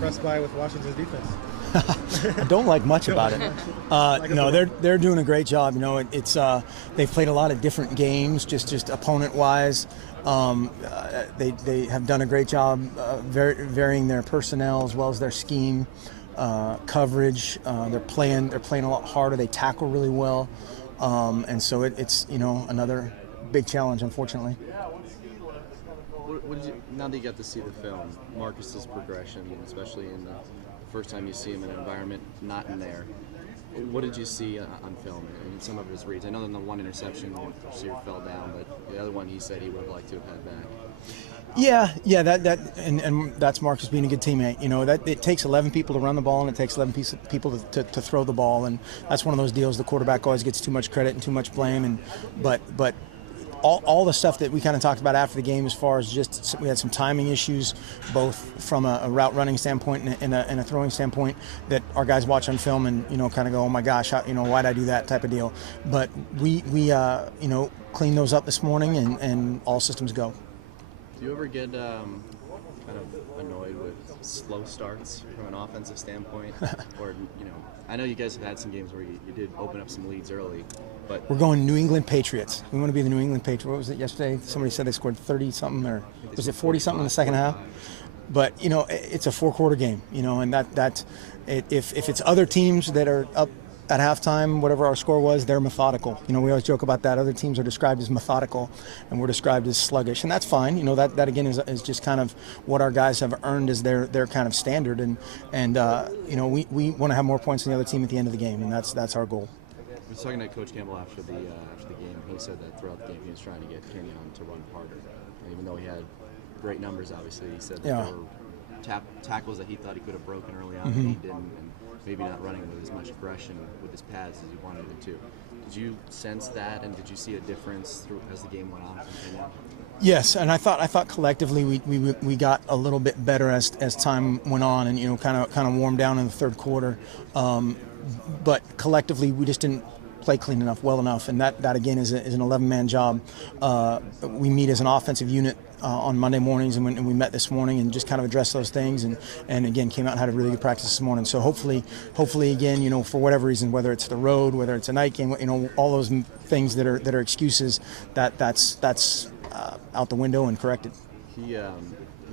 impressed by with Washington's defense? I don't like much about it. No, they're doing a great job. You know, it's they've played a lot of different games, just opponent wise. They have done a great job varying their personnel as well as their scheme, coverage. They're playing a lot harder. They tackle really well, and so it's another big challenge, unfortunately. What did you, now that you got to see the film, Marcus's progression, especially in the first time you see him in an environment not in there, what did you see on film and some of his reads? I know in the one interception, Sear fell down, but the other one he said he would have liked to have had back. Yeah, and that's Marcus being a good teammate. You know, that it takes 11 people to run the ball and it takes 11 people to throw the ball, and that's one of those deals. The quarterback always gets too much credit and too much blame, but all the stuff that we kind of talked about after the game, as far as just we had some timing issues, both from a route running standpoint and a throwing standpoint, that our guys watch on film and kind of go, oh my gosh, why'd I do that type of deal. But we cleaned those up this morning and all systems go. Do you ever get kind of annoyed with slow starts from an offensive standpoint? Or, I know you guys have had some games where you did open up some leads early, but... We're going New England Patriots. We want to be the New England Patriots. What was it yesterday? Somebody said they scored 30-something, or was it 40-something in the second half? But, it's a four-quarter game, and that if it's other teams that are up at halftime, whatever our score was, they're methodical. We always joke about that. Other teams are described as methodical, and we're described as sluggish, and that's fine. That again is just kind of what our guys have earned as their kind of standard, and we want to have more points than the other team at the end of the game, and that's our goal. I was talking to Coach Campbell after the game. He said that throughout the game he was trying to get Kenjon to run harder, and even though he had great numbers, obviously he said that there were tackles that he thought he could have broken early on, and he didn't. And maybe not running with as much aggression with his pads as he wanted him to. Did you sense that, and did you see a difference as the game went on from Kenyon? Yes, and I thought collectively we got a little bit better as time went on, and kind of warmed down in the third quarter. But collectively we just didn't play clean enough, well enough, and that again is an 11-man job. We meet as an offensive unit on Monday mornings, and we met this morning and just kind of addressed those things, and again came out and had a really good practice this morning. So hopefully again, for whatever reason, whether it's the road, whether it's a night game, all those things that are excuses, that's out the window and corrected. He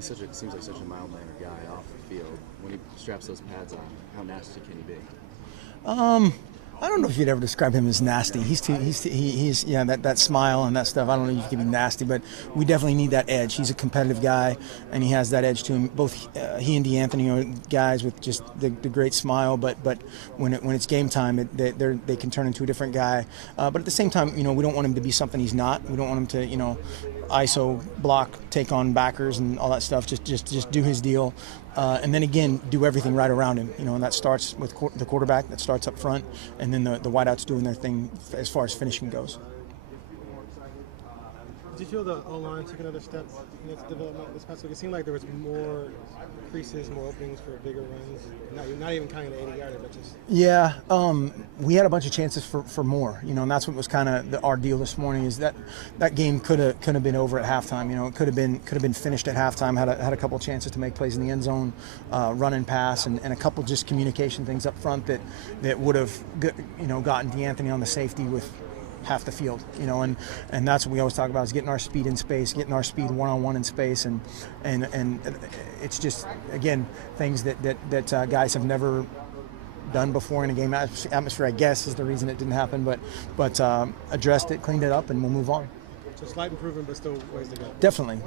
seems like such a mild-mannered guy off the field. When he straps those pads on, how nasty can he be? I don't know if you'd ever describe him as nasty. He's that smile and that stuff. I don't know if you can be nasty, but we definitely need that edge. He's a competitive guy, and he has that edge to him. Both he and DeAnthony are guys with just the great smile, but when it's game time, they can turn into a different guy. But at the same time, we don't want him to be something he's not. We don't want him to, ISO block, take on backers and all that stuff. Just do his deal. And then again, do everything right around him, and that starts with the quarterback, that starts up front, and then the wideouts doing their thing as far as finishing goes. Did you feel the O-line took another step in its development this past week? It seemed like there was more creases, more openings for bigger runs. Not even counting the 80-yarder, but just... Yeah, we had a bunch of chances for more, and that's what was kind of our deal this morning. Is that game could have been over at halftime. It could have been finished at halftime. Had a couple chances to make plays in the end zone, run and pass, and a couple just communication things up front that would have gotten DeAnthony on the safety with half the field, and that's what we always talk about, is getting our speed in space, getting our speed one-on-one in space, and it's just, again, things that guys have never done before in a game atmosphere, I guess, is the reason it didn't happen, but addressed it, cleaned it up, and we'll move on. So slight improvement, but still ways to go. Definitely,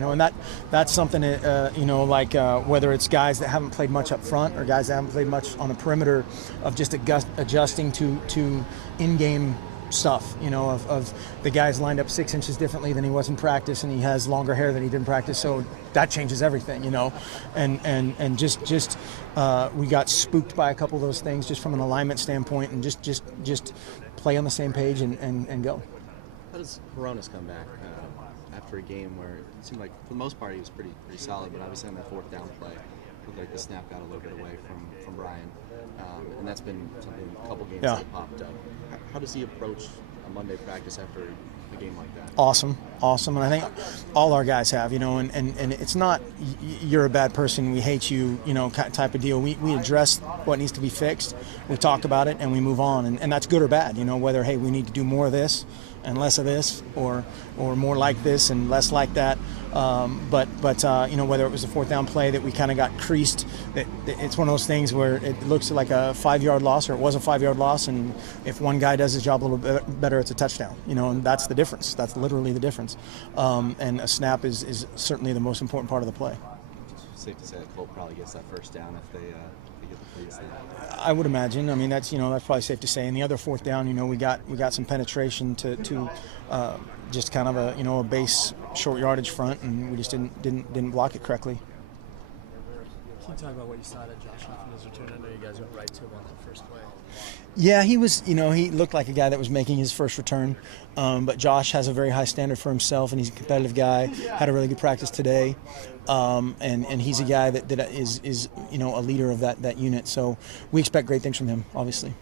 and that's something that, whether it's guys that haven't played much up front or guys that haven't played much on the perimeter, of just adjusting to in-game stuff, of the guy's lined up 6 inches differently than he was in practice, and he has longer hair than he did in practice, so that changes everything, and just we got spooked by a couple of those things just from an alignment standpoint, and just play on the same page and go. How does Hronis come back after a game where it seemed like for the most part he was pretty solid, but obviously on that fourth down play looked like the snap got a little bit away from Brian, and that's been something a couple games that have popped up. How does he approach a Monday practice after a game like that? Awesome, and I think all our guys have, and it's not you're a bad person, we hate you, type of deal. We address what needs to be fixed, we talk about it, and we move on, and that's good or bad, whether, hey, we need to do more of this and less of this, or more like this and less like that. But whether it was a fourth down play that we kind of got creased, it's one of those things where it looks like a 5-yard loss, or it was a 5-yard loss, and if one guy does his job a little bit better, it's a touchdown. And that's the difference. That's literally the difference. And a snap is certainly the most important part of the play. It's safe to say that Colt probably gets that first down if they get the plays there. I would imagine. I mean, that's probably safe to say. And the other fourth down, we got some penetration to just kind of a base short yardage front, and we just didn't block it correctly. Can you talk about what you saw at Josh off in his return? I know you guys went right to him on that first play. Yeah, he was, he looked like a guy that was making his first return. But Josh has a very high standard for himself, and he's a competitive guy. Had a really good practice today. And he's a guy that is a leader of that unit. So we expect great things from him, obviously.